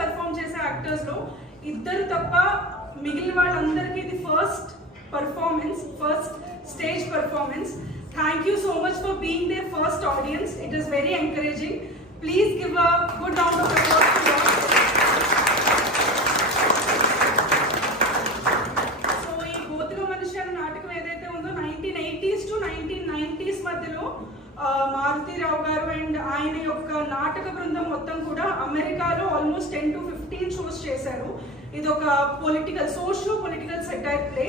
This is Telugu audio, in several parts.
పెర్ఫామ్ చేసే యాక్టర్స్ లో ఇద్దరు తప్ప మిగిలిన వాళ్ళందరికీ ఇది first performance, first stage performance. Thank you so much for being their first audience. It is very encouraging. Please give a good round of applause to all. So ఈ గోతిక మనిషి అనే నాటకం ఏదైతే ఉందో 1980s to 1990s మధ్యలో మారుతీరావు గారు అండ్ ఆయన యొక్క నాటక బృందం మొత్తం కూడా అమెరికాలో ఆల్మోస్ట్ 10 to 15 షోస్ చేశారు. ఇది ఒక political, socio political satire play.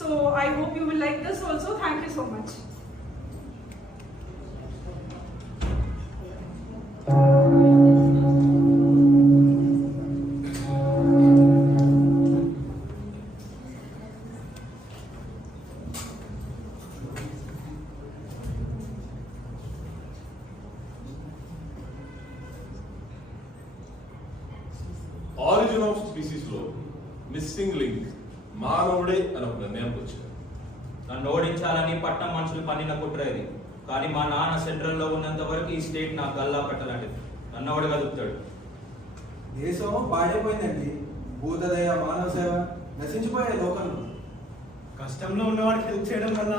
So I hope you will like this also. Thank you so much. Origin of species లో మిస్సింగ్ లింక్ మానవుడే అని ఒక నిర్ణయానికి వచ్చారు. నన్ను ఓడించాలని పట్నం మనుషులు పన్నిన కుట్ర ఇది. కానీ మా నాన్న సెంట్రల్లో ఉన్నంత వరకు ఈ స్టేట్ నాకు గల్లా పెట్టలాంటిది. నన్ను ఎవడు కదుపుతాడు? దేశం పాడైపోయిందండి. భూతదయ, మానవ సేవ నశించిపోయే లోకంలో. కష్టంలో ఉన్నవాడికి హెల్ప్ చేయడం వల్ల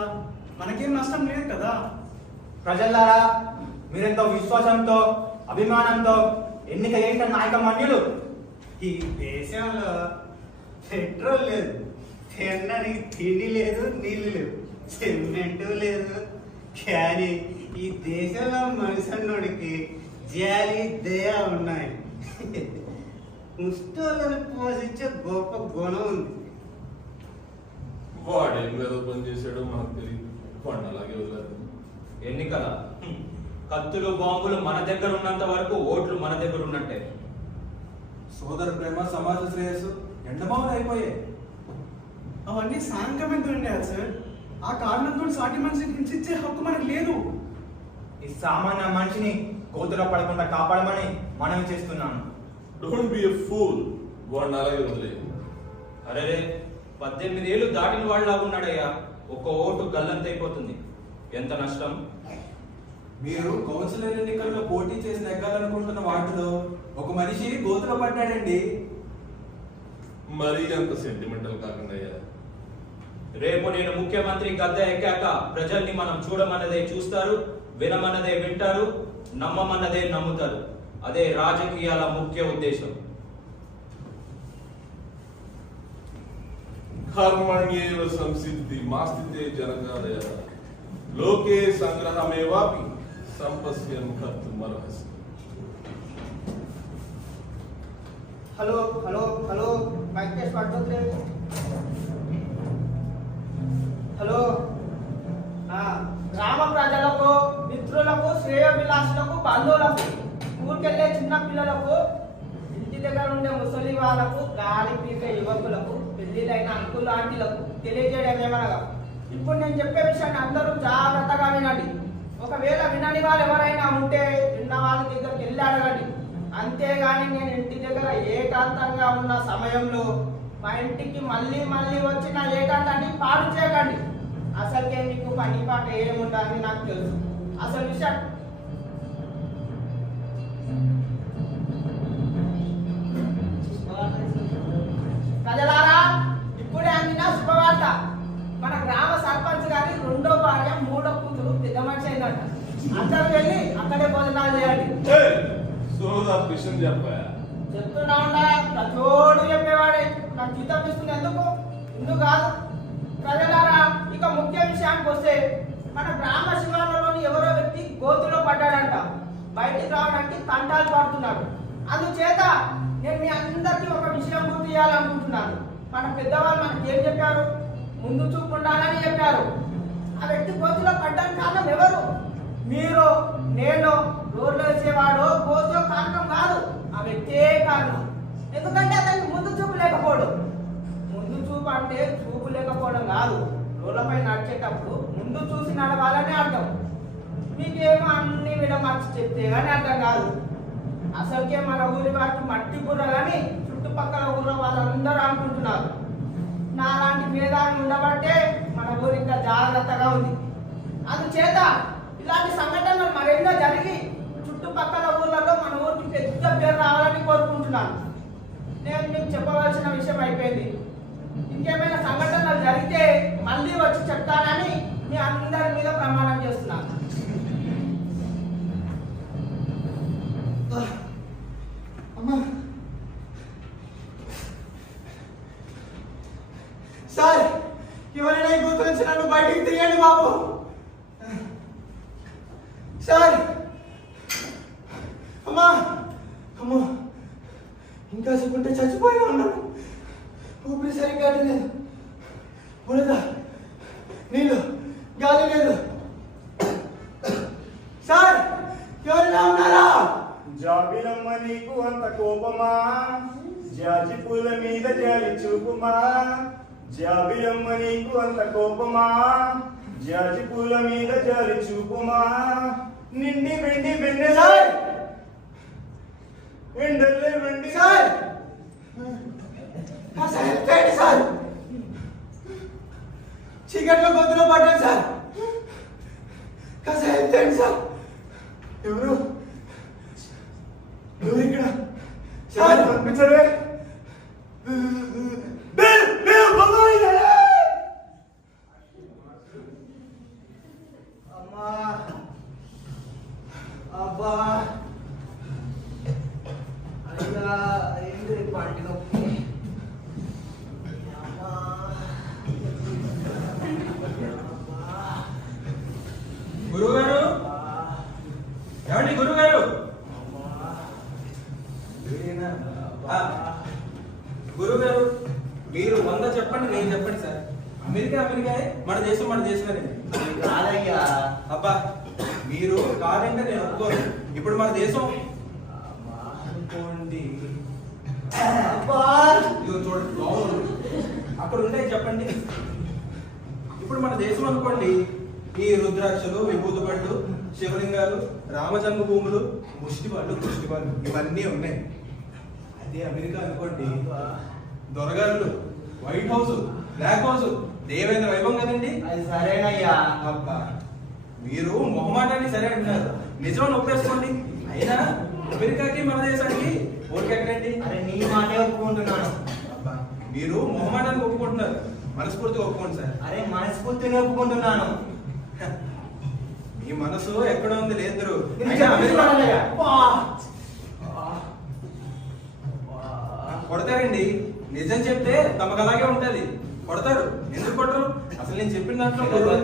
మనకేం నష్టం లేదు కదా. ప్రజలారా, మీరెంతో విశ్వాసంతో, అభిమానంతో ఎన్నిక చేసిన నాయకమన్యులు. ఈ దేశంలో పెట్రోల్ లేదు, తినడానికి తిండి లేదు, నీళ్లు లేవు, సిమెంటు లేదు. కానీ ఈ దేశంలో మనుషున్నోడికి జాలి, దయ ఉన్నాయి. ముష్టోళ్ళని పోషించే గొప్ప గుణం ఉంది. వాడేం మీద పని చేశాడో మనకు తెలియదు. వాడిని అలాగే వదిలేదు. ఎన్నికల కత్తులు, బాంబులు మన దగ్గర ఉన్నంత వరకు ఓట్లు మన దగ్గర ఉన్నట్టే. సోదర ప్రేమ, సమాజ శ్రేయస్సు ఎండమావులు అయిపోయాయి. అవన్నీ సాంఘికమైన ఉండేది సార్. ఆ కారణంతో సాటి మనిషిని హింసించే హక్కు మనకు లేదు. ఈ సామాన్య మనిషిని కోతులో పడకుండా కాపాడమని మనవి చేస్తున్నాను. Don't be a pool. వాడిని అలాగే వదిలేదు. అరే 18 ఏళ్ళు దాటిన వాళ్ళలాగా ఉన్నాడయ్యా. ఒక్క ఓటు గల్లంతైపోతుంది. ఎంత నష్టం. మీరు కౌన్సిలర్ ఎన్నికల్లో పోటీ చేసి నెగ్గాలనుకుంటున్న వాటిలో ఒక మనిషి గోతులో పడ్డాడండి. మరీ అంత సెంటిమెంటల్ కాకుండా అయ్యా. రేపు నేను ముఖ్యమంత్రి గద్దె ఎక్కాక ప్రజల్ని మనం చూడమన్నదే చూస్తారు, వినమన్నదే వింటారు, నమ్మమన్నదే నమ్ముతారు. అదే రాజకీయాల ముఖ్య ఉద్దేశం. కర్మణ్యేవ సంసిద్ధి మాస్థితే జనకాదయ లోకే సంగ్రహమేవాపి సంపస్యం కర్తుమర్హసి. Hello hello hello, mike test పడుతుంది. హలో, గ్రామ ప్రజలకు, మిత్రులకు, శ్రేయోభిలాషులకు, బంధువులకు, ఊరికెళ్ళే చిన్న పిల్లలకు, ఇంటి దగ్గర ఉండే ముసలి వాళ్ళకు, గాలి పీకే యువకులకు, పెళ్లిలైన అంకుల్ ఆంటీలకు తెలియజేయడం ఏమనగా, ఇప్పుడు నేను చెప్పే విషయాన్ని అందరూ జాగ్రత్తగా వినండి. ఒకవేళ వినని వాళ్ళు ఎవరైనా ఉంటే విన్న వాళ్ళ దగ్గరికి వెళ్ళి అడగండి. అంతేగాని నేను ఇంటి దగ్గర ఏకాంతంగా ఉన్న సమయంలో మా ఇంటికి మళ్ళీ మళ్ళీ వచ్చిన ఏకాంతాన్ని పాడు చేయకండి. అసలుకే మీకు పని పాట ఏముండాలని నాకు తెలుసు. అసలు విషయం ప్రజలారా, ఇప్పుడే అందిన శుభవార్త. మన గ్రామ సర్పంచ్ గారి 2వ భార్య 3వ కూతురు పెద్ద మనిషి అయిందంట. అందరూ వెళ్ళి అక్కడే భోజనాలు చేయండి. చెప్తున్నా ఉండా, ప్రచోడు చెప్పేవాడే. నాకు జీతం ఇస్తుంది ఎందుకు? ఇందుకు కాదు. ప్రజలారా, ఇక ముఖ్య విషయానికి వస్తే, మన గ్రామ శివార్లలోని ఎవరో వ్యక్తి గోతులో పడ్డాడంట. బయటికి రావడానికి తంటాలు పడుతున్నాడు. అందుచేత నేను మీ అందరికీ ఒక విషయం గుర్తు చేయాలనుకుంటున్నాను. మన పెద్దవాళ్ళు మనకి ఏం చెప్పారు? ముందు చూపు ఉండాలని చెప్పారు. ఆ వ్యక్తి గోతులో పడ్డానికి కారణం ఎవరు? మీరు, నేను, రోడ్లో వేసేవాడో గోతులో కారణం కాదు. ఆ వ్యక్తే కారణం. ఎందుకంటే అతనికి ముందు చూపు లేకపోవడం. ముందు చూపు అంటే చూపు లేకపోవడం కాదు. రోడ్లపై నడిచేటప్పుడు ముందు చూసి నడవాలని అర్థం. మీకేమో అన్ని విడమర్చి చెప్తే కానీ అర్థం కాదు. అసలుకే మన ఊరి వారికి మట్టి బుర్రలని చుట్టుపక్కల ఊళ్ళో వాళ్ళందరూ అనుకుంటున్నారు. నాలాంటి మేధావి ఉండబట్టే మన ఊరు ఇంకా జాగ్రత్తగా ఉంది. అందుచేత ఇలాంటి సంఘటనలు మరెన్నో జరిగి చుట్టుపక్కల ఊర్లలో మన ఊరికి పెద్ద పేరు రావాలని కోరుకుంటున్నాను. నేను మీకు చెప్పవలసిన విషయం అయిపోయింది. ఇంకేమైనా సంఘటనలు జరిగితే మళ్ళీ వచ్చి చెప్తానని మీ అందరి మీద ప్రమాణం చేస్తున్నాను. అమ్మా సార్, ఎవరైనా ఈ గుర్తు నుంచి నన్ను బయటికి తీయండి బాబు. సార్, అమ్మా అమ్మా, ఇంకా చెప్పుంటే చచ్చిపోయి ఉన్నాను. ఊపిరి సరిగ్గా లేదు, బురద, నీళ్ళు, గాలి లేదు. సార్, ఎవరైనా ఉన్నారా? జాబిలమ్మ నీకు అంత కోపమా, జాజి పూల మీద జాలి చూపుమా. జాబిలమ్మ నీకు అంత కోపమా, జాజి పూల మీద జాలి చూపుమా. నిండి వెండి వెన్నెలా ఎండల్లే వెండి. సార్, హెల్ప్ చేయండి సార్. చీకట్లో గొంతులో పడ్డాను సార్. కాస్త హెల్ప్ చేయండి సార్. ఎవరు ఇక్కడ? సార్ పంపించరే. అమ్మా, అబ్బా, అయ్యా, ఏంటి పంటి నొప్పి? అమ్మా, గురువుగారు, ఏమండి గురువుగారు? గురువుగారు, మీరు 100 చెప్పండి, నేను చెప్పండి సార్. అమెరికా అమెరికాయే, మన దేశం మన దేశమే. కాదయ్యా. అబ్బా, మీరు కాదంటే నేను ఒప్పుకోను. ఇప్పుడు మన దేశం అనుకోండి. ఇదిగో చూడండి, బాగుంది. అక్కడ ఉంటాయి చెప్పండి. ఇప్పుడు మన దేశం అనుకోండి, ఈ రుద్రాక్షలు, విభూతి పళ్ళు, శివలింగాలు, రామజన్మభూములు, ముష్టివాళ్ళు, కుష్టివాళ్ళు ఇవన్నీ ఉన్నాయి. అదే అమెరికా అనుకోండి, దొరగారులు, వైట్ హౌస్, బ్లాక్ హౌస్, దేవేంద్ర వైభవం కదండి. అది సరేనయ్యా. అబ్బా, మీరు మొహమాటాన్ని సరే అంటున్నారు, నిజం ఒప్పేసుకోండి. అయినా అమెరికాకి మన దేశానికి ఓరికెక్కడండి. అరే, నీ మాటే ఒప్పుకుంటున్నాను. అబ్బా, మీరు మొహమాటానికి ఒప్పుకుంటున్నారు, మనస్ఫూర్తిగా ఒప్పుకోండి సార్. అరే, మనస్ఫూర్తిగా ఒప్పుకుంటున్నాను. మీ మనసు ఎక్కడ ఉంది లేదు. కొడతారండి, నిజం చెప్తే తమకు అలాగే ఉంటది. కొడతారు, ఎందుకు కొట్టరు? అసలు నేను చెప్పిన దాంట్లో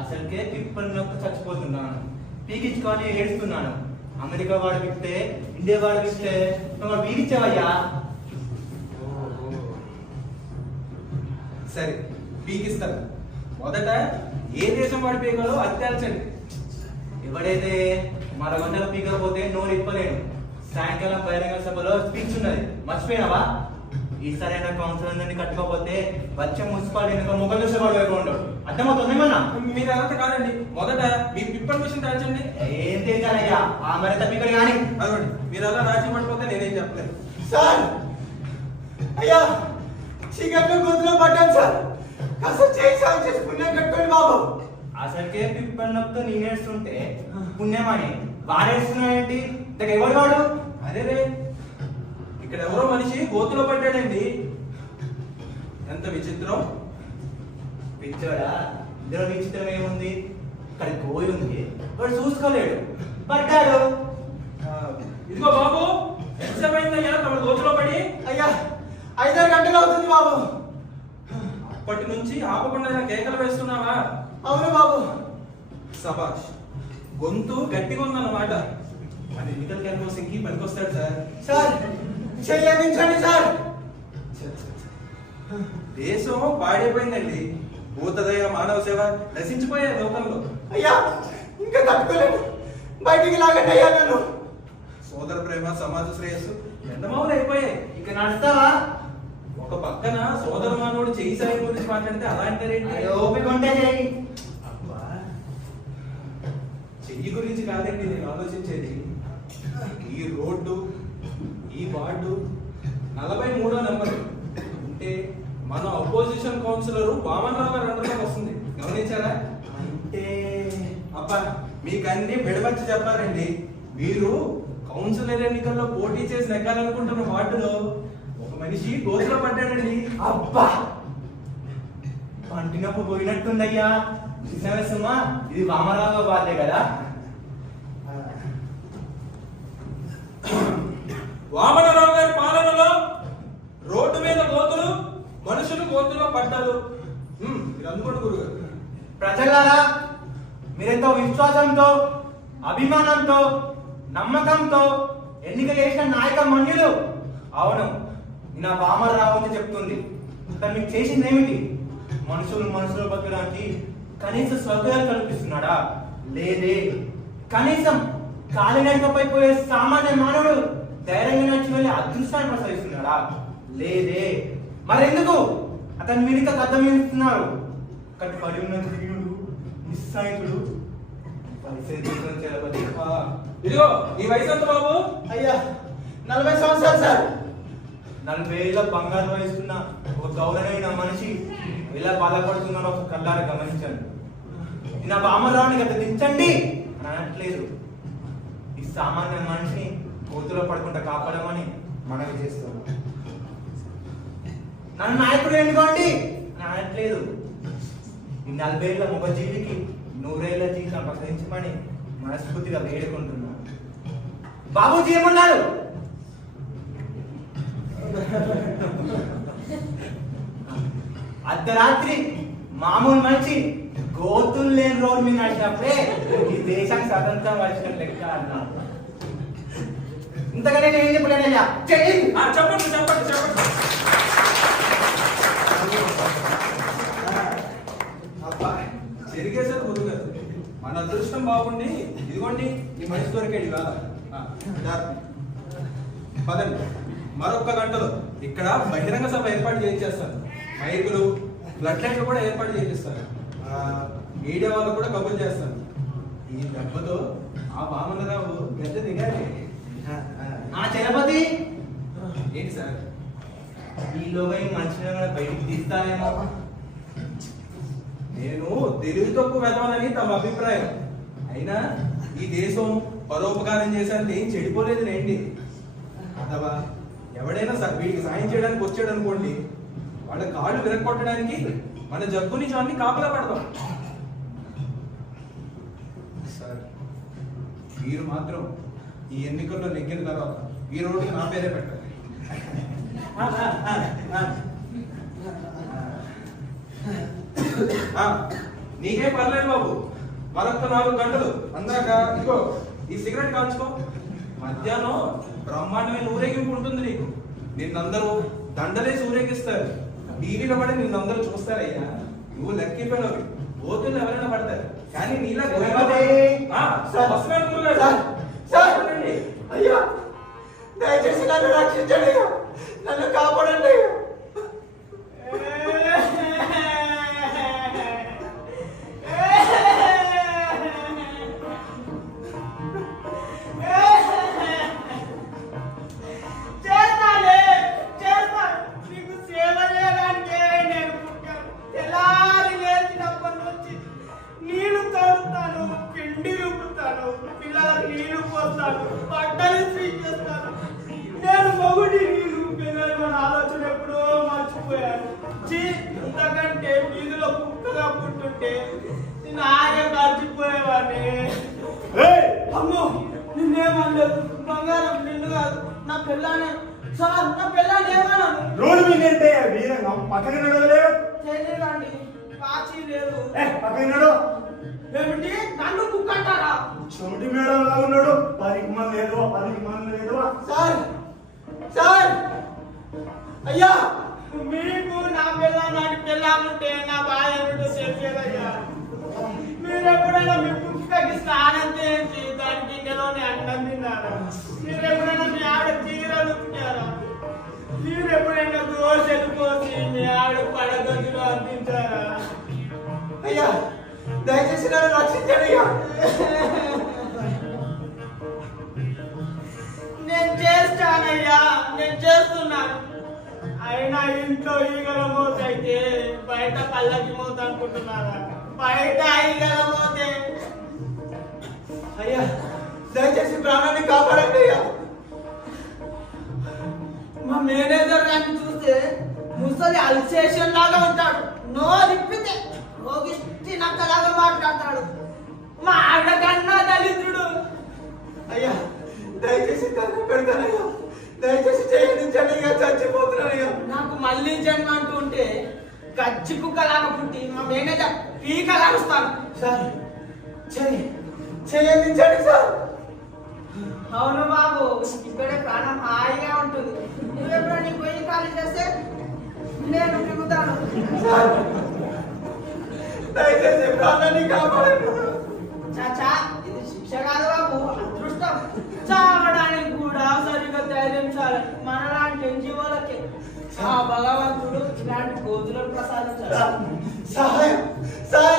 అసలుకే పిప్పని నొప్పి చచ్చిపోతున్నాను, పీకించుకొని ఏడుస్తున్నాను. అమెరికా వాడు పిస్తే, ఇండియా వాడు పిస్తే నువ్వు పీకిచ్చావయ్యా. సరే, పీకిస్తారు. మొదట ఏ దేశం వాడి పీకలో అది తేల్చండి. ఎవడైతే మన వంటలు పీకపోతే నోరు ఇప్పలేను. సాయంకాలం బహిరంగ సభలో స్పీచ్ ఉన్నది, మర్చిపోయినావా? ఈసారి అయినా కౌన్సిలర్ నుండి కట్టుకోకపోతే వచ్చే మున్సిపాలిటీ ఎన్నిక ముఖం చూసేవాడు వైపు ఉండడు. అర్థమవుతుంది ఏమన్నా? మీరు అదంతా కాదండి, మొదట మీ పిప్పల్ విషయం తేల్చండి. ఏం తెలియాలయ్యా, ఆ మరింత పీకడు కానీ. అదోండి, మీరు అలా రాజీ పడిపోతే నేనేం చెప్పలేదు. సార్, అయ్యా, చీకట్లో గొంతులో పడ్డాను సార్. కాస్త చేయి సాగు చేసి పుణ్యం కట్టుకోండి బాబు. అసలుకే పిప్పన్నప్పుడు నేనేస్తుంటే పుణ్యమని వాడేస్తున్నావు ఏంటి? ఇంతకు ఎవడు వాడు? అరే రే, ఇక్కడ ఎవరో మనిషి గోతులో పడ్డాడండి. ఎంత విచిత్రం. పిచ్చోడా, ఇందులో విచిత్రం ఏముంది? ఇక్కడ గోయి ఉంది, వాడు చూసుకోలేడు, పడ్డాడు. ఇదిగో బాబు, ఎంతసేపు అయిందయ్యా తమ గోతులో పడి? అయ్యా, 5-6 గంటలు అవుతుంది బాబు. అప్పటి నుంచి ఆపకుండా ఇలా కేకలు వేస్తున్నావా? అవును బాబు. సబాష్, గొంతు గట్టిగా ఉందన్నమాట. మన ఎన్నికల క్యాన్వాసింగ్కి పనికొస్తాడు సార్. సార్, చెయ్యించండి సార్. దేశం పాడైపోయిందండి. భూతదయ, మానవ సేవ నశించిపోయాయి లోకంలో. అయ్యా, ఇంకా తట్టుకోలేను, బయటికి లాగండి అయ్యా నన్ను. సోదర ప్రేమ, సమాజ శ్రేయస్సు ఎండమావులు అయిపోయాయి. ఇక నడుస్తావా? ఒక పక్కన సోదర మానవుడు చెయ్యి సాయం గురించి మాట్లాడితే అలా అంటారేంటి? ఓపిక ఉంటే చెయ్యి. అబ్బా, చెయ్యి గురించి కాదండి నేను ఆలోచించేది. ఈ రోడ్డు, ఈ వార్డు 43వ నెంబర్ అంటే మన అపోజిషన్ కౌన్సిలర్ వామన్ రావు గారు అండర్లోకి వస్తుంది. గమనించారా? అంటే అబ్బా, మీకు అన్ని విడమర్చి చెప్పారండి. మీరు కౌన్సిలర్ ఎన్నికల్లో పోటీ చేసి నెగ్గాలనుకుంటున్న వార్డులో ఒక మనిషి గోతులో పడ్డాడండి. అబ్బా పంటినప్పు పోయినట్టుందయ్యా. చిన్నవేసమ్మా, ఇది వామరావు బాధే కదా. వామనరావు గారి పాలనలో రోడ్డు మీద గోతులు, మనుషులు గోతులో పడ్డారు. ఇది అందుకోండి గురుగారు. ప్రజలారా, మీరెంతో విశ్వాసంతో, అభిమానంతో, నమ్మకంతో ఎన్నికలు చేసిన నాయక మన్యులు. అవును, నా వామరావు అని చెప్తుంది. తను మీకు చేసింది ఏమిటి? మనుషులు బతకడానికి కనీస సౌకర్యాలు కల్పిస్తున్నాడా? లేదే. కనీసం కాలినడకపై పోయే సామాన్య మానవుడు ధైర్యంగా నడిచి వెళ్ళి అదృష్టాన్ని ప్రసరిస్తున్నాడా? లేదే. మరెందుకు అతను మీరిక కథమిస్తున్నారు? అక్కడ పడి ఉన్న దీనుడు, నిస్సాయితుడు, ఇదిగో ఈ వయసు ఎంత బాబు? అయ్యా 40 సంవత్సరాలు సార్. 40 ఏళ్ళ బంగారు వయసున్న ఒక గౌరవమైన మనిషి ఎలా బాధపడుతున్నారో ఒక కళ్ళారా గమనించండి. నా వామరావుని గట్ట దించండి అని అనట్లేదు. ఈ సామాన్య మనిషిని కోతులో పడకుండా కాపాడమని మనవి చేస్తాం. నన్ను నాయకుడు ఎన్నుకోండి అని అనట్లేదు. ఈ 40 ఏళ్ళ మొగజీవికి 100 ఏళ్ళ జీవితం ప్రసరించమని మనస్ఫూర్తిగా వేడుకుంటున్నాను. బాబూజీ ఏమన్నారు? అర్ధరాత్రి మామూలు మనిషి గోతులు లేని రోడ్డు మీద నడిచినప్పుడే ఈ దేశానికి స్వతంత్రం వచ్చిన లెక్క అన్నాడు. ఇంతగానే నేను ఏం చెప్పలేనయ్యా. చెప్పండి. జరిగేశారు గురుగారు. మన అదృష్టం బాగుండి ఇదిగోండి ఈ మనిషి దొరికాడు ఇవాళ. పదండి, మరొక గంటలో ఇక్కడ బహిరంగ సభ ఏర్పాటు చేయించేస్తారు. మైకులు, బ్లడ్ లైట్లు కూడా ఏర్పాటు చేయిస్తారు. మీడియా వాళ్ళు కూడా కబుర్లు చేస్తారు. ఈ దెబ్బతో ఆ వామనరావు గద్దె దిగాలి. చలపతి ఏంటి సార్? ఈలోగా ఈ మనుషులను బయటికి తీస్తానేమో. నేను తెలివి తక్కువ వెదవనని తమ అభిప్రాయం. అయినా ఈ దేశం పరోపకారం చేశానంటే ఏం చెడిపోలేదు లేండి. అథవా ఎవడైనా వీడికి సాయం చేయడానికి వచ్చాడు అనుకోండి, వాళ్ళ కాళ్ళు విరగొట్టడానికి మన జబ్బు నుంచి అన్ని కాపలా పడతాం. సార్, మీరు మాత్రం ఈ ఎన్నికల్లో నెగ్గిన తర్వాత ఈ రోడ్డుకి నా పేరే పెట్టాలి. నీకేం పర్లేదు బాబు. మరొక 4 గంటలు అందాక ఇదిగో ఈ సిగరెట్ కాల్చుకో. మధ్యాహ్నం బ్రహ్మాండమైన ఊరేగింపు ఉంటుంది నీకు. నిన్నందరూ దండలేసి ఊరేగిస్తారు. టీవీలో పడి నిన్నందరూ చూస్తారయ్యా. నువ్వు లెక్కిపోయినవి ఓతులు ఎవరైనా పడతారు, కానీ నీలా అయ్యా దయచేసి నన్ను రక్షించండి, నన్ను కాపాడండి. నేను మొగుడి నీళ్ళు పిల్లలు ఆలోచన ఎప్పుడో మర్చిపోయాను. ఇంతకంటే వీధిలో కుక్కగా పుట్టుంటే నేను ఆగే మర్చిపోయేవాడిని. అమ్మో, నిన్నేమనలేదు. బంగారం నిన్ను కాదు, నా పిల్లానే. సార్, నా పిల్లాన్ని ఏమన్నాను? రోడ్డు మీద అంటే వీరంగం పక్కన నడవలేవు. తెలియదండి, కాచి లేదు. పక్కన నడు. ఏమిటి నన్ను కుక్క అంటారా? చోటి మేడం లాగున్నాడు. 10 మంది లేదు. సార్ సార్ అయ్యా, మీకు నా పిల్ల నాటి పిల్లముంటే నా బాధ ఏమిటో తెలిసేదయ్యా. మీరు ఎప్పుడైనా మీ కుక్కకి స్నానం చేయించి దాని గిన్నెలోనే అన్నం తిన్నారా? మీరు ఎప్పుడైనా మీ ఆవిడ చీరలు తిన్నారా? మీరు ఎప్పుడైనా దోశలు పోసి మీ ఆవిడ పడగదిలో అందించారా? అయ్యా దయచేసి నన్ను రక్షించండి అయ్యా. నేను చేస్తానయ్యా, నేను చేస్తున్నాను. అయినా ఇంట్లో ఈగల మోత అయితే బయట పల్లకి మోత అనుకుంటున్నారా? బయట ఈగల మోతే. అయ్యా దయచేసి ప్రాణాన్ని కాపాడండి అయ్యా. మా మేనేజర్ గారిని చూస్తే ముసలి అల్సేషన్ లాగా ఉంటాడు. నోరిప్పితే రోగిష్టి నక్కలాగా మాట్లాడతాడు. మా ఆడకన్నా దళితుడు. అయ్యా దయచేసి దండం పెడతానయ్యా, దయచేసి చేయనించండి, ఇక చచ్చిపోతున్నానయ్యా. నాకు మళ్ళీ జన్మ అంటూ ఉంటే గజ్జి కుక్కలాగా పుట్టి మా మేనేజర్ పీకలాగుస్తాను. సార్ చేయనించండి సార్. అవును బాబు, ఇక్కడే ప్రాణం హాయిగా ఉంటుంది. నువ్వెప్పుడు నీ పొయ్యి ఖాళీ చేస్తే నేను మిగుతాను. సార్ దయచేసి ప్రాణాన్ని కాపాడండి. చాచా, ఇది శిక్ష కాదు బాబు, అదృష్టం. చావడానికి కూడా సరిగ్గా ధైర్యం చాలని మనలాంటి ఎన్జిఓలకి ఆ భగవంతుడు ఇలాంటి కోతులను ప్రసాదించాడు. సహాయం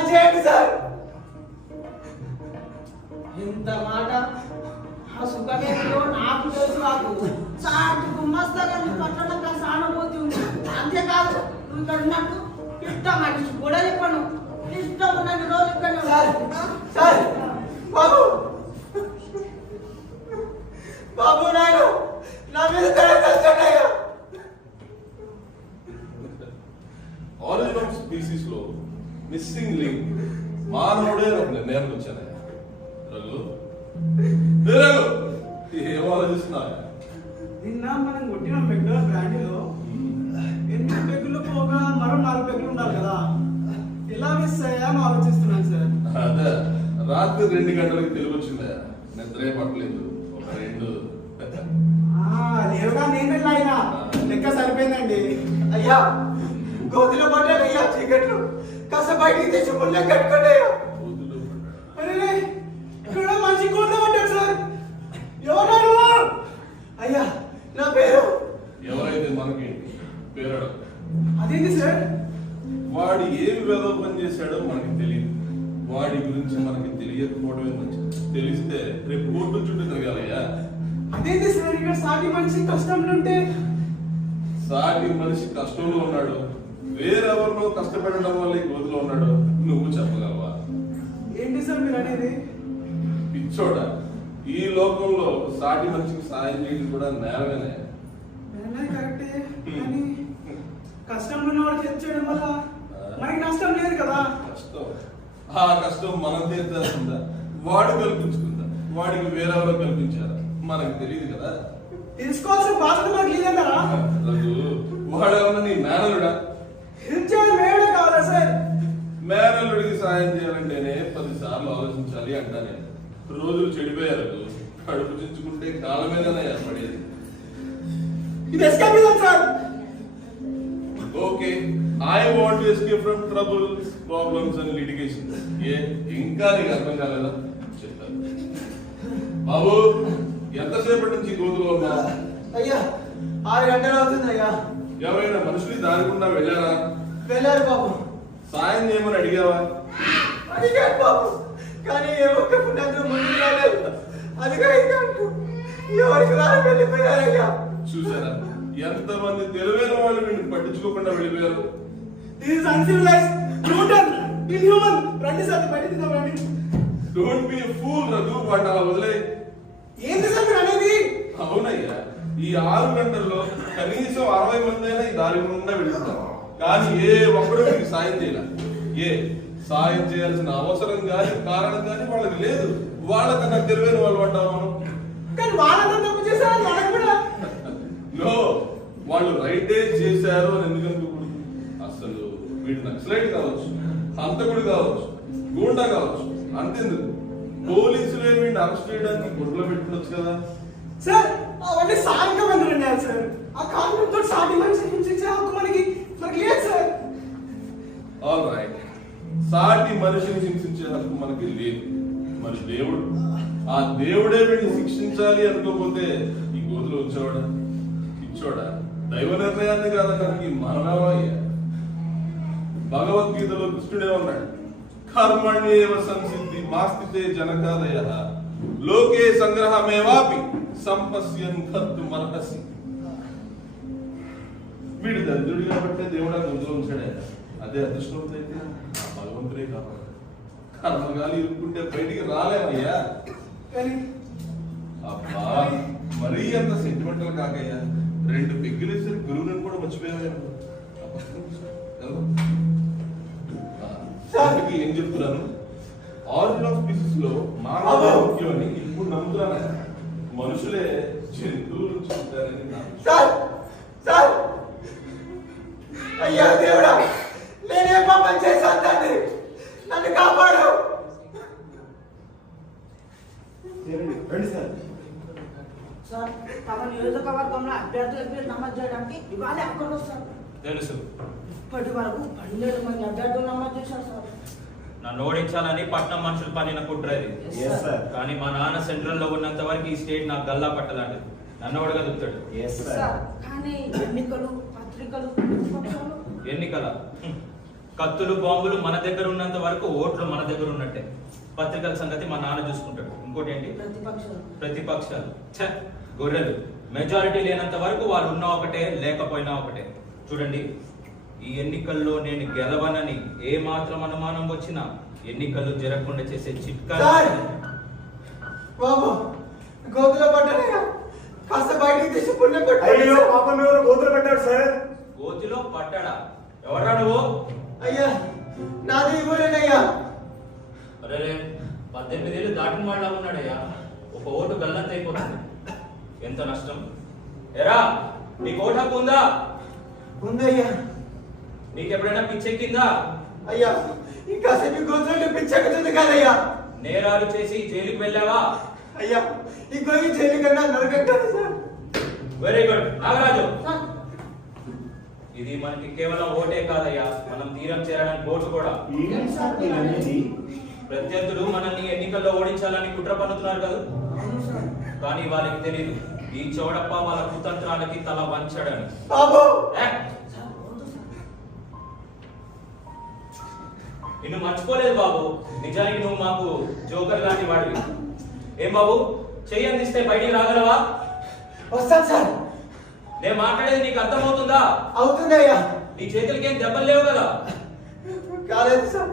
చేయండి సార్. ఇంత మాట ఆ సుఖమేంటో నాకు తెలుసు బాబు. చాటి గుమ్మస్తగా నీ పట్ల నాకు సానుభూతి ఉంది. అంతేకాదు, నువ్వు ఇక్కడ ఉన్నట్టు ఇష్టం మనిషి కూడా చెప్పను. ఇష్టం ఉన్నన్ని రోజులు ఇక్కడ సార్ బాబు బాబు నాయన నా మీద కష్టండి అయ్యా. ఆరిజిన్ ఆఫ్ స్పీసీస్ లో మిస్సింగ్ లింక్ మానవుడే ఒక నిర్ణయానికి వచ్చానయ్యా. రఘు ఏం ఆలోచిస్తున్నా? నిన్న మనం కొట్టిన పెగ్గుల బ్రాండ్లో 8 పెగ్గులు పోగా మరో 4 పెగ్గులు ఉండాలి కదా, ఎలా మిస్ అయ్యామో ఆలోచిస్తున్నాను సార్. అదే రాత్రి 2 గంటలకు తెలివి వచ్చిందయ్యా. నిద్రే పట్టలేదు. ఒక 2 లేవుగా నేను వెళ్ళి అయినా లెక్క సరిపోయిందండి. అయ్యా గోతులో పడ్డాడు అయ్యా, చీకట్లు కాస్త బయటికి తెచ్చి ముళ్ళ కట్టుకోండి అయ్యా. అరే ఇక్కడ మంచి కోట్లో పడ్డాడు సార్. ఎవరు? అయ్యా నా పేరు. ఎవరైతే మనకేంటి పేరు అడగ. అదేంటి సార్? వాడు ఏమి వేదో పని చేశాడో మనకి తెలియదు. వాడి గురించి మనకి తెలియకపోవడమే మంచిది. తెలిస్తే రేపు కోర్టు చుట్టూ తిరగాలయ్యా. అదేంటి సార్? ఇక్కడ సాటి మనిషి కష్టంలో ఉంటే సాటి మనిషి కష్టంలో ఉన్నాడు, వేరెవరినో కష్టపెట్టడం వల్ల ఈ గోతులో ఉన్నాడు, నువ్వు చెప్పగలవా? ఏంటి సార్ మీరు అనేది? పిచ్చోడా, ఈ లోకంలో సాటి మనిషికి సాయం చేయడం కూడా నేరమేనే. కరెక్టే, కానీ కష్టంలో ఉన్న వాడికి హెల్ప్ చేయడం వల్ల మనకి నష్టం లేదు కదా. కష్టం, ఆ కష్టం మనం తీర్చాల్సిందా, వాడు కల్పించుకుందా, వాడికి వేరెవరో కల్పించారా మనకు తెలియదు కదా. తెలుసుకోవాల్సిన బాధ్యత మనకి లేదంటారా? వాడేమన్నా నీ మేనలుడా? హెల్ప్ చేయాలి మేమే కావాలా సార్? మేనల్లుడికి సాయం చేయాలంటేనే 10 సార్లు ఆలోచించాలి అంటా నేను. రోజులు చెడిపోయారు, కడుపు చించుకుంటే కాలం మీదనే ఏర్పడేది. ఇది escapism sir. Okay, I want to escape from troubles, problems and litigation. ఇంకా నీకు అర్థం కాలేదా? చెప్తాను. బాబు, ఎంతసేపటి నుంచి గోతులో ఉన్నా? అయ్యా 6 గంటలు అవుతుంది అయ్యా. ఎవరైనా మనుషులు దారికుండా వెళ్ళారా? వెళ్ళారు బాబు. సాయం చేయమని అడిగావా? అడిగాను బాబు, కానీ ఏ ఒక్క పుణ్యాన్ని ముందుకు రాలేదు. అదిగా ఇంకా ఎవరికి వారు వెళ్ళిపోయారయ్యా. చూసారా ఎంతమంది తెలివైన వాళ్ళు వీడిని పట్టించుకోకుండా వెళ్ళిపోయారు. This is uncivilized, brutal, inhuman. రండి సార్ బయట తిందామండి. Don't be a fool Raghu, వాడిని అలా వదిలే. ఏంటి సార్ మీరు అనేది? అవునయ్యా, ఈ 6 గంటల్లో కనీసం 60 మంది అయినా ఈ దారి గుండా వెళ్తున్నారు, కానీ ఏ ఒక్కడూ మీకు సాయం చేయాలి. సాయం చేయాల్సిన అవసరం కానీ కారణం కానీ వాళ్ళకి లేదు. వాళ్ళకన్నా తెలివైన వాళ్ళు అంటాం మనం. కానీ వాళ్ళంతా తప్పు చేశారు, మనకు కూడా. నో, వాళ్ళు రైటే చేశారు అని ఎందుకు అనుకోకూడదు? అసలు వీడు నక్సలైట్ కావచ్చు, హంతకుడు కావచ్చు, గూండా కావచ్చు, అంతెందుకు పోలీసులే వీడిని అరెస్ట్ చేయడానికి గుడ్లో పెట్టుకోవచ్చు కదా. సార్ అవన్నీ సాంఘికమైన నిర్ణయాలు సార్. ఆ కారణంతో సాటి మనిషి హింసించే హక్కు మనకి లేదు సార్. ఆల్ రైట్, సాటి మనిషిని హింసించే హక్కు మనకి లేదు. మరి దేవుడు, ఆ దేవుడే వీడిని శిక్షించాలి అనుకోకపోతే ఈ గోతులో వచ్చేవాడా? ఇచ్చోడా? దైవ నిర్ణయాన్ని కాదనడానికి మనమేమయ్యా? భగవద్గీతలో కృష్ణుడే ఉన్నాడు, కర్మణ్యేవ సంసిద్ధి మాస్తితే జనకాదయ లోకే సంగ్రహమేవాపి సంపస్యన్ కర్తుమర్హసి. వీడు దరిద్రుడు కాబట్టి దేవుడు ఆ గొంతులో ఉంచాడే. అదే అదృష్టవంతుడు అయితే భగవంతుడే కావాలి. కర్మగాలి ఇరుక్కుంటే బయటికి రాలేమయ్యా. కానీ అబ్బా మరీ అంత సెంటిమెంటల్ కాకయ్యా. 2 పెగ్గులేసి గురువుని కూడా మర్చిపోయాను. ఏం చెప్తున్నాను, ఆరిజిన్ ఆఫ్ స్పీసీస్ లో మానవ ముఖ్యమని ఇప్పుడు నమ్ముతున్నాను. మనుషులే జంతువుల నుంచి ఉంటారని అయ్యా దేవుడా, నేనే పాపం చేశాను తండ్రి, నన్ను కాపాడు. రండి సార్. సార్ తమ నియోజకవర్గంలో అభ్యర్థుల పేరు నమోదు చేయడానికి ఇవాళ అక్కడ వస్తారు. తెలుసు, ఇప్పటి వరకు 17 మంది అభ్యర్థులు నమోదు చేశారు సార్. నన్ను ఓడించాలని పట్నం మనుషులు పనిన కుట్రది. Yes, sir. కానీ మా నాన్న సెంట్రల్ లో ఉన్నంత వరకు ఈ స్టేట్ నాకు గల్లా పట్టలాంటిది. నన్ను ఓడగలుగుతాడు. Yes, sir. సార్ కానీ ఎన్నికలు, పత్రికలు, ప్రతిపక్షాలు ఎన్నికల కత్తులు బాంబులు మన దగ్గర ఉన్నంత వరకు ఓట్లు మన దగ్గర ఉన్నట్టే. పత్రికల సంగతి మా నాన్న చూసుకుంటాడు. ఇంకోటి ఏంటి, ప్రతిపక్షాలు ఛ, గొర్రెలు. మెజారిటీ లేనంత వరకు వాళ్ళు ఉన్నా ఒకటే, లేకపోయినా ఒకటే. చూడండి, ఈ ఎన్నికల్లో నేను గెలవనని ఏ మాత్రం అనుమానం వచ్చినా ఎన్నికలు జరగకుండా చేసే చిట్కా. బాబు గోతులో పడ్డానయ్యా, కాస్త బయటికి తీసి పుణ్యం పెట్టు. అయ్యో పాపం ఎవరు గోతులు పెట్టాడు సార్. గోతిలో పడ్డాడా? ఎవరా నువ్వు? అయ్యా నాది ఊరేనయ్యా. అరే 18 ఏళ్ళు దాటిన వాళ్ళ ఉన్నాడయ్యా. ఒక ఓటు గల్లంత అయిపోతుంది. ఎంత నష్టం. ఎరా నీకు ఓటు హక్కు ఉందా? ఉందయ్యా. నీకెప్పుడైనా పిచ్చెక్కిందా? అయ్యా ఇంకాసేపు గోతులు పిచ్చెక్కుతుంది కదయ్యా. నేరాలు చేసి జైలుకి వెళ్ళావా? అయ్యా ఇంకో ఈ జైలు కన్నా నరకట్టాను సార్. Very good Nagaraju. ఇది మనకి కేవలం ఓటే కాదయ్యా, మనం తీరం చేరడానికి ఓటు కూడా. ప్రత్యర్థులు మనల్ని ఎన్నికల్లో ఓడించాలని కుట్ర పన్నుతున్నారు కదా, కానీ వాళ్ళకి తెలియదు ఈ చౌడప్ప వాళ్ళ కుతంత్రాలకి తల వంచడని. నిన్ను మర్చిపోలేదు బాబు. నిజానికి నువ్వు మాకు జోకర్ లాంటి వాడివి. ఏం బాబు, చెయ్యి అందిస్తే బయటికి రాగలవా? వస్తాను సార్. నేను మాట్లాడేది నీకు అర్థమవుతుందా? అవుతుందయ్యా. నీ చేతులకి ఏం దెబ్బలు లేవు కదా? కాలేదు సార్.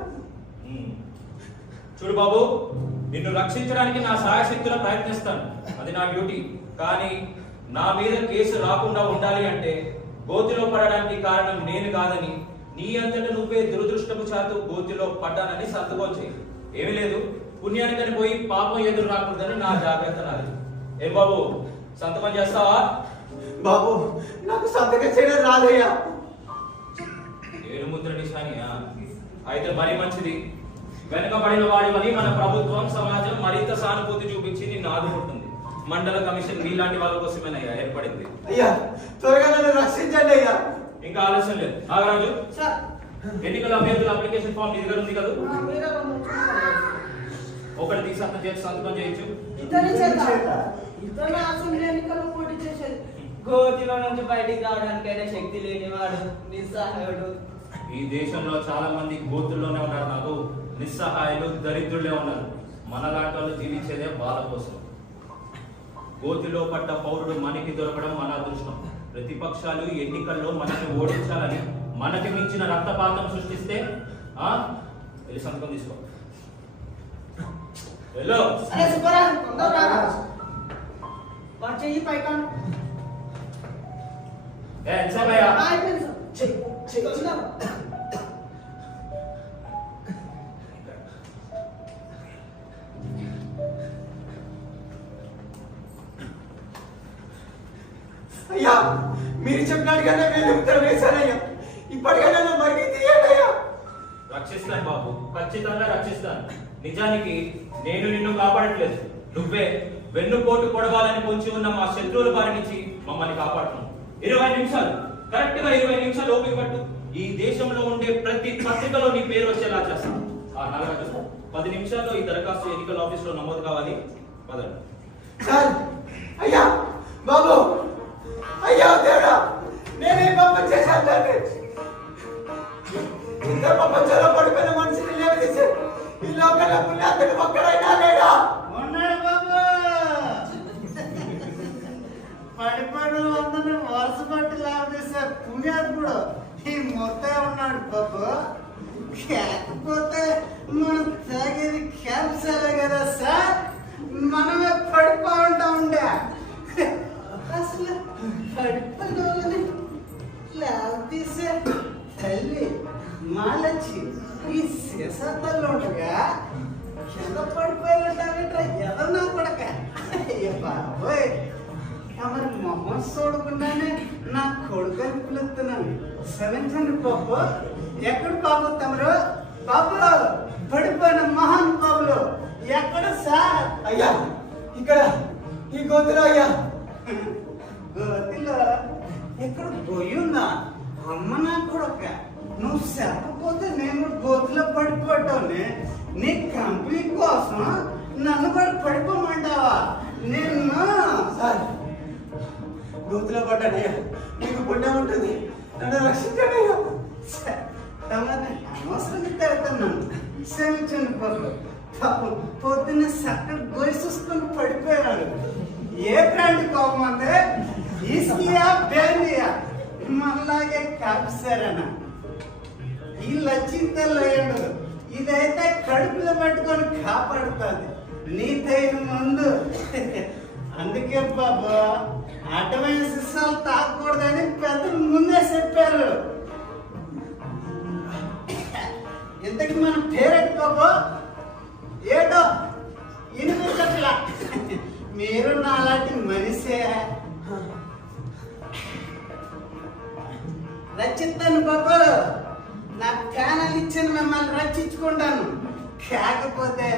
చూడు బాబు, నిన్ను రక్షించడానికి నా సాయశక్తులా ప్రయత్నిస్తాను, అది నా డ్యూటీ. కానీ నా మీద కేసు రాకుండా ఉండాలి అంటే గోతిలో పడడానికి కారణం నేను కాదని, నీ అంతట నువ్వే దురదృష్టపు చాతు గోతిలో పడ్డానని సంతకం చేయి. ఏమీ లేదు, పుణ్యానికని పోయి పాపం ఎదురు రాకూడదని నా జాగ్రత్త నాది. ఏం బాబు, సంతకం చేస్తావా? బాబు నాకు సంతకం చేయడం రాదయ్యా. ఏడు ముద్ర నిశానియా? అయితే మరీ మంచిది. వెనుకబడిన వాడివని మన ప్రభుత్వం, సమాజం మరింత సానుభూతి చూపించి నిన్ను ఆదుకుంటుంది. మండల కమిషన్ మీలాంటి వాళ్ళ కోసమేనయ్యా ఏర్పడింది. అయ్యా త్వరగా నన్ను రక్షించండి అయ్యా. ఇంకా ఆలస్యం లేదు. నాగరాజు, సార్ ఎన్నికల అభ్యర్థుల అప్లికేషన్ ఫామ్ నీ దగ్గర ఉంది కదా? ఒకటి తీసి అతను చేసి సంతకం చేయొచ్చు. ఇతర అసెంబ్లీ ఎన్నికల్లో పోటీ చేసేది. గోతిలో నుంచి బయటికి రావడానికైనా శక్తి లేనివాడు, నిస్సహాయుడు. ఈ దేశంలో చాలా మంది గోతుల్లోనే ఉన్నారు. నాకు నిస్సహాయులు, దరిద్రులే ఉన్నారు. మనలాంటి వాళ్ళు జీవించేదే బాధ కోసం. గోతిలో పడ్డ పౌరుడు మనకి దొరకడం మన అదృష్టం. ప్రతిపక్షాలు ఎన్నికల్లో మనల్ని ఓడించాలని మనకి మించిన రక్తపాతం సృష్టిస్తే వెళ్ళి సంతకం తీసుకో. వెళ్ళు. అయ్యా మీరు చెప్పినట్టుగానే నేను ఉత్తరం వేశానయ్యా. ఇప్పటికైనా నా బయటికి తీయండి అయ్యా. రక్షిస్తాను బాబు, ఖచ్చితంగా రక్షిస్తాను. నిజానికి నేను నిన్ను కాపాడట్లేదు, నువ్వే వెన్నుపోటు పొడవాలని పొంచి ఉన్న మా శత్రువుల బారి నుంచి మమ్మల్ని కాపాడుతున్నావు. 20 నిమిషాలు, కరెక్ట్ గా 20 నిమిషాలు ఓపిక పట్టు. ఈ దేశంలో ఉండే ప్రతి పత్రికలో నీ పేరు వచ్చేలా చేస్తాను. నాగరాజు, 10 నిమిషాల్లో ఈ దరఖాస్తు ఎన్నికల ఆఫీస్ లో నమోదు కావాలి. పదండి. సార్ అయ్యా, బాబు, అయ్యా దేవుడా, నేనే పాపం చేశాను తండ్రి. ఇంత ప్రపంచంలో పడిపోయిన మనిషిని లేవదీసి ఈ లోకంలో పుణ్యాత్తుడు ఒక్కడైనా లేడా? ఉన్నాడు బాబు. పడిపోయిన అందరినీ వరుస పట్టి లేవదీసే పుణ్యాత్ముడు ఈ మొత్తం ఉన్నాడు బాబు. కాకపోతే మనం తాగేది క్యాన్సర్ కదా సార్. మనమే పడిపో ఉండే అసలు పడిపోయిన తీసే తల్లి మాలచ్చి ఈ శేషాతల్లో ఉండగా కింద పడిపోయినట్టు ఎదన్నా కొడక బాబోయ్ మరి మొహం చూడకుండానే నా కొడుకు పిలుస్తున్నాను. క్షమించండి బాబు. ఎక్కడ బాబు తమరు? బాబు పడిపోయిన మహాన్ బాబులు ఎక్కడ సార్? అయ్యా ఇక్కడ ఈ గోతులో అయ్యా. గోతిలో ఎక్కడ పోయిందా? అమ్మ నా కొడుక, నువ్వు చెప్పకపోతే నేను గోతులో పడిపోవటంని నీ కంపెనీ కోసం నన్ను కూడా పడిపోమంటావా? నిన్ను సార్ గోతులో పడ్డానయ్యా, నీకు పుణ్యం ఉంటుంది, నన్ను రక్షించండి అయ్యా. తమని అనవసరంగా తిరుగుతున్నాను. క్షమించండి బాబు. పాపం పొద్దున్న చక్కగా గొయ్యి చూసుకొని పడిపోయాడు. ఏ బ్రాండ్ కోపం అంటే ఈస్కియా బ్రాండియా మళ్ళాగే కాపిస్తారన్న. ఈ లచ్చింతలేడు ఇదైతే కడుపులో పెట్టుకొని కాపాడుతుంది నీతైన ముందు. అందుకే బాబు అడ్డమైన శిష్యాలు తాకూడదని పెద్దలు ముందే చెప్పారు. ఇంతకి మన పేరెంట్ బాబు ఏటో వినిపించట్లా. మీరు నాలాంటి మనిషే. రచిస్తాను బాబు, నా ప్యానల్ ఇచ్చిన మిమ్మల్ని రచించుకుంటాను. కాకపోతే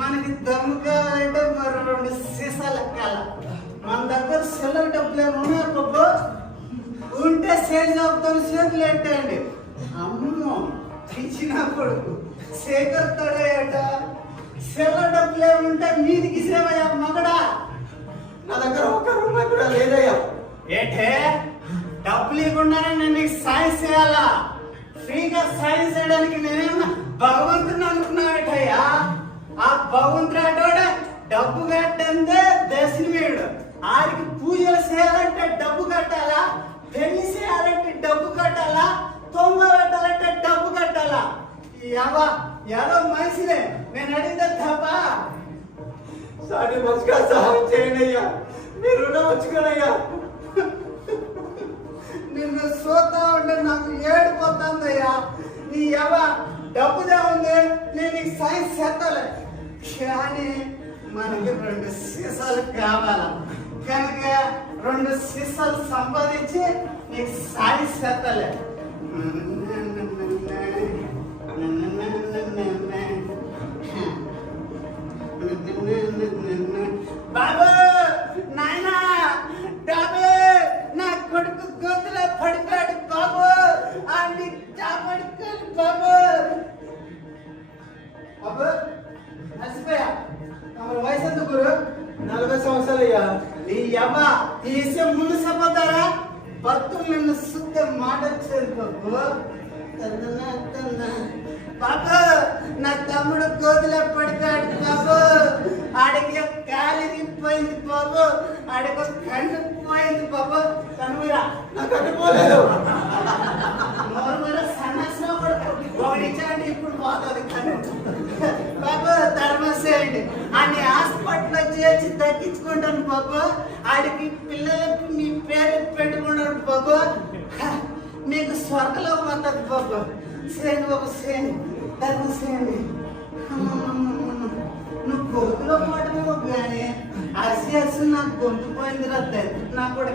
మనకి దమ్ముగా అంటే మరో 2 సీసాలు ఎక్కాల. మన దగ్గర సెలవు డబ్బులు ఏమి ఉన్నాయి బాబు? ఉంటే సేల్ చెప్తాను, చేతులు ఎట్టండి. అమ్మో పిచ్చిన కొడుకు శేఖర్ తోడేట. సెలవు డబ్బులు ఏముంటే మీదికి సేవయ్యా మగడా. నా దగ్గర ఒక్క రూపాయి కూడా లేదయ్యా. ఏంటే డబ్బులు ఇవ్వకుండానే నేను నీకు సాయం చేయాలా? ఫ్రీగా సాయం చేయడానికి నేనేమన్నా భగవంతుని అనుకున్నావేటయ్యా? ఆ భగవంతుడు డబ్బు కట్టందే దర్శనమేయుడు. ఆడికి పూజలు చేయాలంటే డబ్బు కట్టాలా? పెళ్లి చేయాలంటే డబ్బు కట్టాలా? తొంగ పెట్టాలంటే డబ్బు కట్టాలా? ఏదో మనిషినే నేను అడిగితే తప్ప. సాటి మంచిగా సహాయం చేయండి అయ్యా, మీరు రుణం వచ్చుకోనయ్యా. నిన్ను చూస్తా ఉంటే నాకు ఏడిపోతుందయ్యా. నీ డబ్బుదే ఉంది, నేను నీకు సాయం చేస్తాలే. కానీ మనకి 2 సీసాలు కావాలా కనుక 2 సీసాలు సంపాదించి నీకు సాయం చేస్తాలే. బాబు నాయనా, బాబు నా కొడుకు గోతులో పడిపోయాడు బాబు. అన్ని పడుకోండి బాబు. బాబు అలసిపోయా. తమ వయసు ఎంత గురు? 40 సంవత్సరాలు అయ్యా. నీ ఈ విషయం ముందు చెప్పతారా? భక్తులు నిన్ను శుద్ధ మాట వచ్చేది బాబు. బాబు నా తమ్ముడు గోతులో పడిపోయాడు బాబు. ఆడికి కాలి పోయింది బాబు, ఆడికి కన్ను పోయింది బాబు. కనుమరా నా కన్ను పోలేదు. సన్నాసం ఒకటి ఇప్పుడు పోతుంది కన్ను. బాబు ధర్మసేయండి, అన్ని హాస్పిటల్లో చేసి తగ్గించుకుంటాను బాబు. ఆడికి పిల్లలకి మీ పేరు పెట్టుకున్నాడు బాబు. మీకు స్వర్గలో పోతుంది బాబు. సేని బాబు సేని ధర్మసేయండి. నువ్వు గొంతులో పోవటమేమో కానీ అసి నాకు గొంతు పోయింది రద్దు నా కూడా.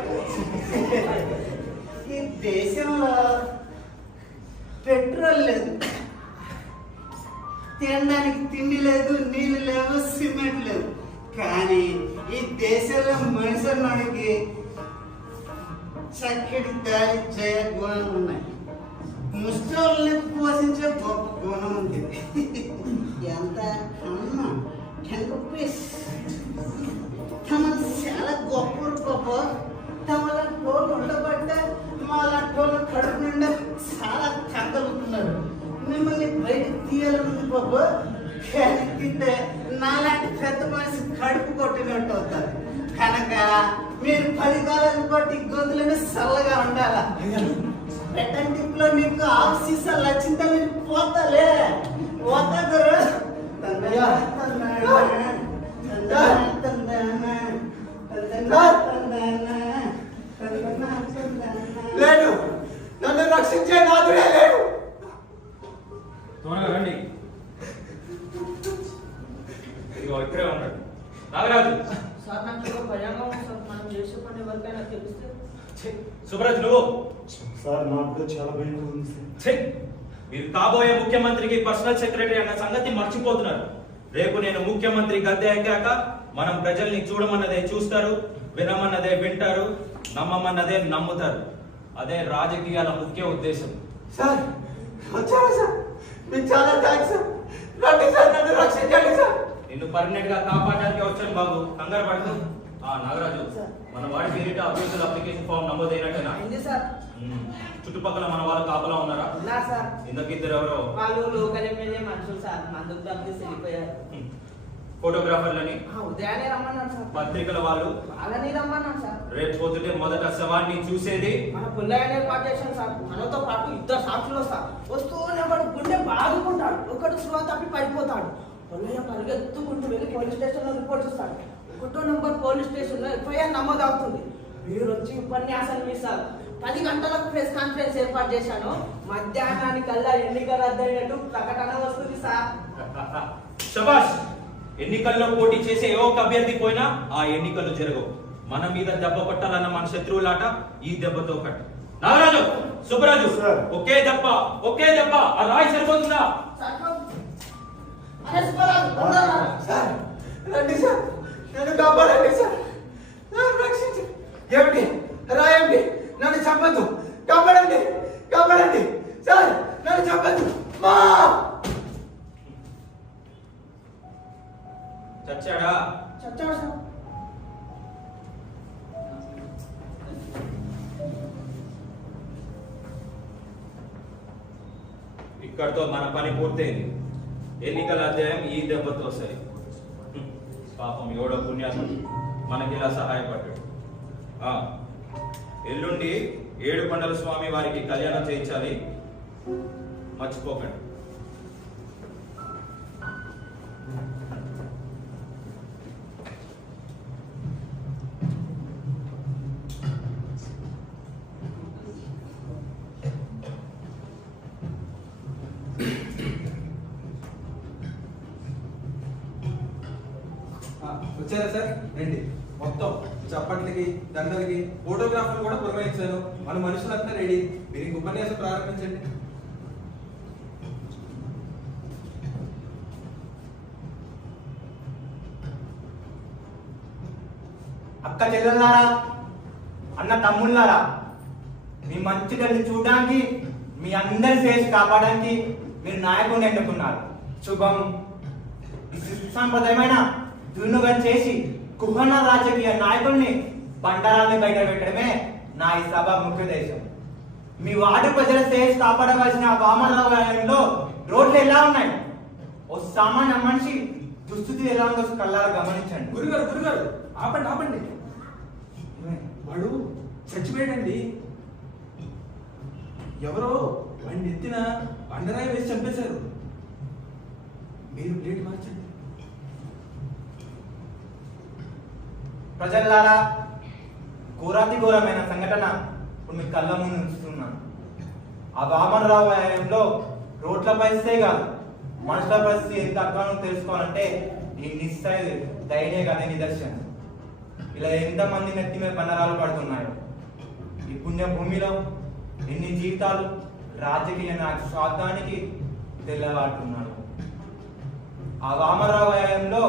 ఈ దేశంలో పెట్రోల్ లేదు, తినడానికి తిండి లేదు, నీళ్ళు లేవు, సిమెంట్ లేదు. కానీ ఈ దేశంలో మనిషికి చక్కటి గాలి జయ గుణం ఉన్నాయి. ముష్టోళ్ళని పోషించే గొప్ప గుణం ఉంది. ఎంత అమ్మ 10 రూపీస్. తమ చాలా గొప్ప గొప్ప తమల టోళ్ళు ఉండబట్టే మాలా టోళ్ళు కడుపు నిండా చాలా కదలుతున్నారు. మిమ్మల్ని బయటకు తీయాలని బాబు. తింటే నాలాంటి పెద్ద మనిషి కడుపు కొట్టినట్టు అవుతుంది. కనుక మీరు 10 కాలాలు బట్టి గొంతులని చల్లగా ఉండాలా. రిటర్న్ టిప్ లో నీకు ఆక్సిజన్ లచ్చిందని పోతాలే. పోతా గురు. లేడు, నన్ను రక్షించే నాదుడే లేడు. త్వరగా రండి. ఇదిగో ఇక్కడే ఉన్నాడు నాగరాజు. సార్ నాకు భయంగా ఉంది సార్. మనం చేసే పని ఎవరికైనా తెలిస్తే. సుబ్రాజ్ నువ్వు. సార్ నాకు కూడా చాలా భయంగా ఉంది సార్. ఛీ! మీరు కాబోయే ముఖ్యమంత్రికి పర్సనల్ సెక్రటరీ అన్న సంగతి మర్చిపోతున్నారు. రేపు నేను ముఖ్యమంత్రి గద్దె ఎక్కాక మనం ప్రజల్ని చూడమన్నదే చూస్తారు, వినమన్నదే వింటారు, నమ్మమన్నదే నమ్ముతారు. అదే రాజకీయాల ముఖ్య ఉద్దేశం. సార్ వచ్చారా సార్? మీకు చాలా థ్యాంక్స్ సార్. రండి సార్, నన్ను రక్షించండి సార్. నిన్ను పర్మనెంట్ గా కాపాడడానికి వచ్చాను బాబు, కంగారు పడుతూ. నాగరాజు, మన వాడి పేరిట అభ్యర్థుల అప్లికేషన్ ఫామ్ నమోదైనట్టేనా? అయింది సార్. చుట్టుపక్కల మన వాళ్ళు కాపలా ఉన్నారా? ఉన్నారు సార్. ఇందకిద్దరు ఎవరో వాళ్ళు లోకల్ ఎమ్మెల్యే మనుషులు సార్. మందుకు తప్పితే వెళ్ళిపోయారు. ఫోటోగ్రాఫర్లని, ఉదయాన్నే రమ్మన్నాడు సార్. పత్రికల వాళ్ళు వాళ్ళని రమ్మన్నాడు సార్. రేపు పొద్దుటే మొదట శవాన్ని చూసేది మన పుల్లయ్య ఏర్పాటు చేశాం సార్. మనతో పాటు ఇద్దరు సాక్షులు వస్తారు. వస్తూనే ఒకడు గుండె బాదుకుంటాడు, ఒకడు స్పృహ తప్పి పడిపోతాడు. పుల్లయ్య పరిగెత్తుకుంటూ వెళ్ళి పోలీస్ స్టేషన్ లో రిపోర్ట్ ఇస్తాడు. 1వ నంబర్ పోలీస్ స్టేషన్ లో ఎఫ్ఐఆర్ నమోదు అవుతుంది. మీరు వచ్చి ఉపన్యాసాలు ఇస్తారు. 10 గంటలకు ప్రెస్ కాన్ఫరెన్స్ ఏర్పాటు చేశాను. మధ్యాహ్నానికల్లా ఎన్నికలు రద్దయినట్టు ప్రకటన వస్తుంది సార్. శబాష్. ఎన్నికల్లో పోటీ చేసే ఏ ఒక్క అభ్యర్థి పోయినా ఆ ఎన్నికలు జరగవు. మన మీద దెబ్బ కొట్టాలన్న మన శత్రువులాట ఈ దెబ్బతో కట్ట. నాగరాజు, సుబ్బరాజు, సార్. ఒకే దెబ్బ, ఒకే దెబ్బ. ఆ రాయి సరిపోతుందా? సార్ రండి సార్, నన్ను కాపాడండి సార్. నన్ను రక్షించండి. ఏమిటి రాయండి, నన్ను చంపద్దు. కాపాడండి, కాపాడండి సార్, నన్ను చంపద్దు. మా చచ్చాడా? చచ్చాడు సార్. ఇక్కడితో మన పని పూర్తయింది. ఎన్నికల అధ్యాయం ఈ దెబ్బతో సరి. పాపం ఎవడో పుణ్యాత్ముడు మనకి ఇలా సహాయపడ్డాడు. ఎల్లుండి ఏడుకొండల స్వామి వారికి కళ్యాణం చేయించాలి, మర్చిపోకండి. వచ్చారా సార్? రండి. మొత్తం చప్పట్లకి, దండలకి, ఫోటోగ్రాఫర్లు కూడా పురమాయించాను. మన మనుషులంతా రెడీ. మీరు ఇంక ఉపన్యాసం ప్రారంభించండి. అక్క చెల్లెల్లారా, అన్న తమ్ముళ్ళారా, మీ మంచిని చూడడానికి, మీ అందరి చేసి కాపాడడానికి మీరు నాయకుడిని ఎన్నుకున్నారు. శుభం. సంప్రదాయమైన దుర్నుగం చేసి కుహన రాజకీయ నాయకుడిని బండారాన్ని బయట పెట్టడమే నా ఈ సభ ముఖ్యోద్దేశం. మీ వార్డు ప్రజల చేసి కాపాడవలసిన వామనరావు రోడ్లు ఎలా ఉన్నాయి? ఓ సామాన్య మనిషి దుస్థితి ఎలా ఉందో కళ్ళారా గమనించండి. గురుగారు, గురుగారు, ఆపండి, ఆపండి. వాడు చచ్చిపోయాడండి. ఎవరో వాడిని ఎత్తిన బండరాయి వేసి చంపేశారు. మీరు ప్లేట్ మార్చండి. ప్రజల్లారా, ఘోరాతి ఘోరమైన సంఘటన ఇప్పుడు మీ కళ్ళ ముందు ఉంచుతున్నాను. ఆ వామనరావు హయాంలో రోడ్ల పరిస్థితే కాదు, మనుషుల పరిస్థితి ఎంత అర్థం తెలుసుకోవాలంటే ఈ నిశ్చయ ధైర్య కథ నిదర్శనం. ఇలా ఎంతమంది నెత్తి మీద బండరాలు పడుతున్నాయో. ఈ పుణ్య భూమిలో ఎన్ని జీవితాలు రాజకీయ స్వార్థానికి తెల్లవాడుతున్నారు. ఆ వామనరావు హయాంలో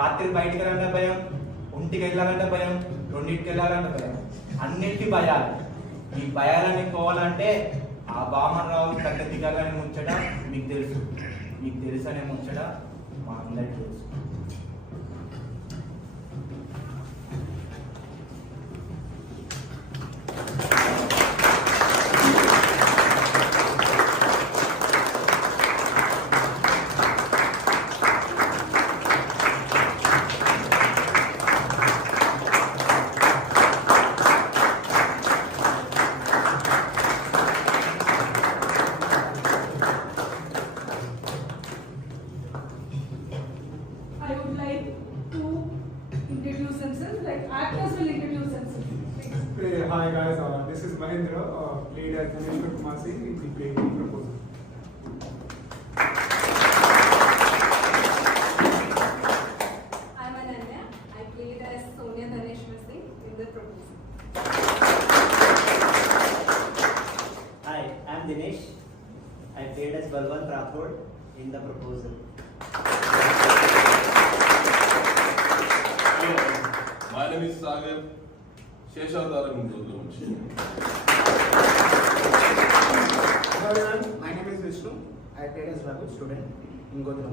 రాత్రి బయటికి వెళ్ళాలంటే భయం, ఒంటికి వెళ్ళాలంటే భయం, రెండింటికి వెళ్ళాలంటే భయం, అన్నిటికీ భయాలు. ఈ భయాలని పోవాలంటే ఆ వామనరావు కట్ట దిగాలని ముచ్చట మీకు తెలుసు. మీకు తెలుసు అనే ముచ్చట మా అందరికీ తెలుసు. hi guys, this is Mahendra, played as Ganesh Kumasi in the play Proposal. I'm Ananya. I played as Sonia Dhaneshwar in the Proposal. Hi, I'm Dinesh. I played as Balwant Rathod in the Proposal. My name is Sagar. Sheshavatar in Godlo. Hello everyone, my name is Vishnu. I played as Raghu, student in Godhra.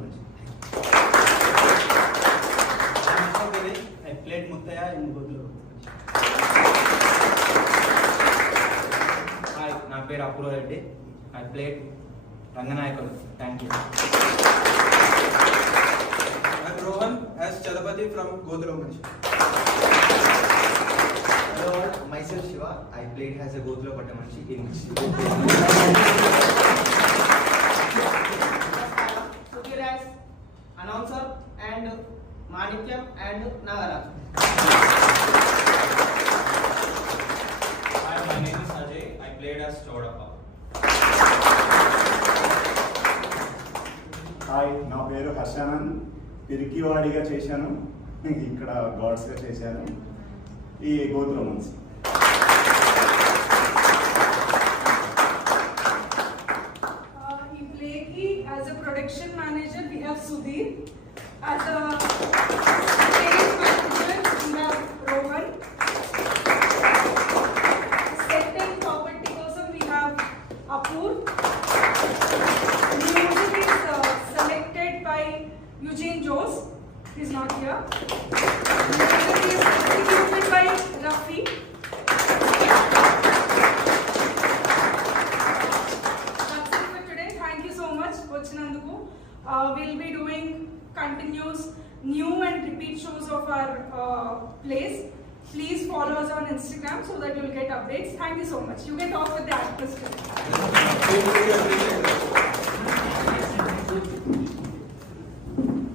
I played Muttaya in Godhra. Hi, నా పేరు అపూర్వ Reddy. I played Ranganayakalu. Thank you. I'm Rohan as Chalapati from Godhra. Hello, myself Shiva. I played as a Godhra Pattamanchi in Sudhir as announcer and Manikyam and Nagaraj. Hi, my name is Ajay. I played as Chodappa. Hi, నా పేరు హర్షానంద్. పిరికివాడిగా చేశాను, ఇక్కడ గాడ్స్గా చేశాను ఈ గోత్ర మంచి. In Playki, as a production manager, we have Sudhir. As a stage manager, we have Rohan. Set and property person, we have Apur. Music is selected by Eugene Jose. He's not here. Music is executed by Rafi. That's it for today. Thank you so much, Vachinanduku. We'll be doing continuous new and repeat shows of our plays. Please follow us on Instagram so that you'll get updates. Thank you so much. You can talk with the actors today.